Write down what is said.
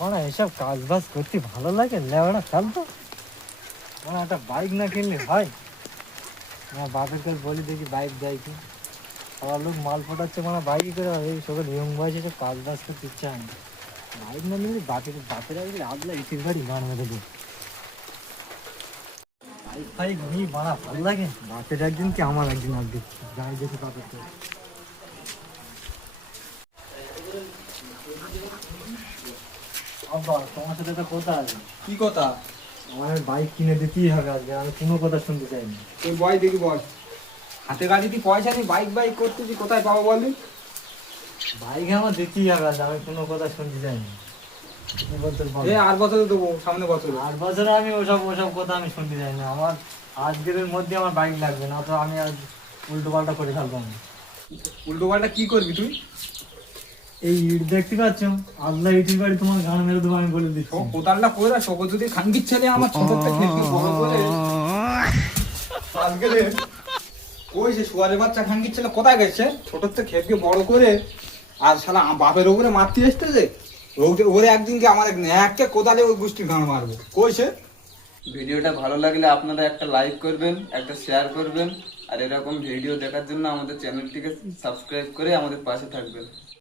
মানে এসব কাজ বাজ করতে ভালো লাগে, লেওড়া চাল তো মানে একটা বাইক না কিনলে হয়। আমার বাপের কাছে বলি দেখি বাইক দেয় কি, সবার লোক মাল পটাচ্ছে মানে বাইকে করে, এই সকাল ইয়ং বয়সে সব কাজ বাজ করতে ইচ্ছা হয় না। বাইক না নিলে বাপের আগে আদলা ইটির গাড়ি গান মেরে দেবে। বাইক ফাইক নিয়ে বাড়া ভালো লাগে, বাপের একদিন কি আমার একদিন আসবে, যাই দেখি বাপের তো। আব্বা তোমার সাথে একটা কথা আছে। কি কথা? আমার বাইক কিনে দিতেই হবে আজকে, আমি কোনো কথা শুনতে চাই না। তুই বয় দেখি বল। হাতে গাড়িতে পয়সা নেই, বাইক বাইক করতেছি, কোথায় পাবো বললি? বাইক আমার দিতেই হবে আজ, আমি কোনো কথা শুনতে চাই না। কি বলতে বল। এ আর বছরে দেবো, সামনে বছরে। 8 বছরে আমি ওসব কথা আমি শুনতে চাই না। আমার আজকের মধ্যে আমার বাইক লাগবে না, তো আমি আজ উল্টো পাল্টা করে ফেলবো আমি। উল্টো পাল্টা কি করবি তুই? এই ইট দেখতে পাচ্ছ, আল্লাহ ইটির বাড়ি তোমার গান মেরে দেবো আমি বলে দিচ্ছি। ও কোদালটা করে রাখ, তোকে যদি খাঙ্গির ছেলে আমার ছোট থেকে বড় করে আজকে রে, ওই যে সোয়ারে বাচ্চা খাঙ্গির ছেলে কোথায় গেছে? ছোট থেকে খেপকে বড় করে আর শালা বাপের উপরে মারতে এসতেছে। ওরে একদিনকে আমার একটা কোদালে ওই গোষ্ঠীর গান মারবো কইছে। ভিডিওটা ভালো লাগলে আপনারা একটা লাইক করবেন, একটা শেয়ার করবেন, আর এরকম ভিডিও দেখার জন্য আমাদের চ্যানেলটিকে সাবস্ক্রাইব করে আমাদের পাশে থাকবেন।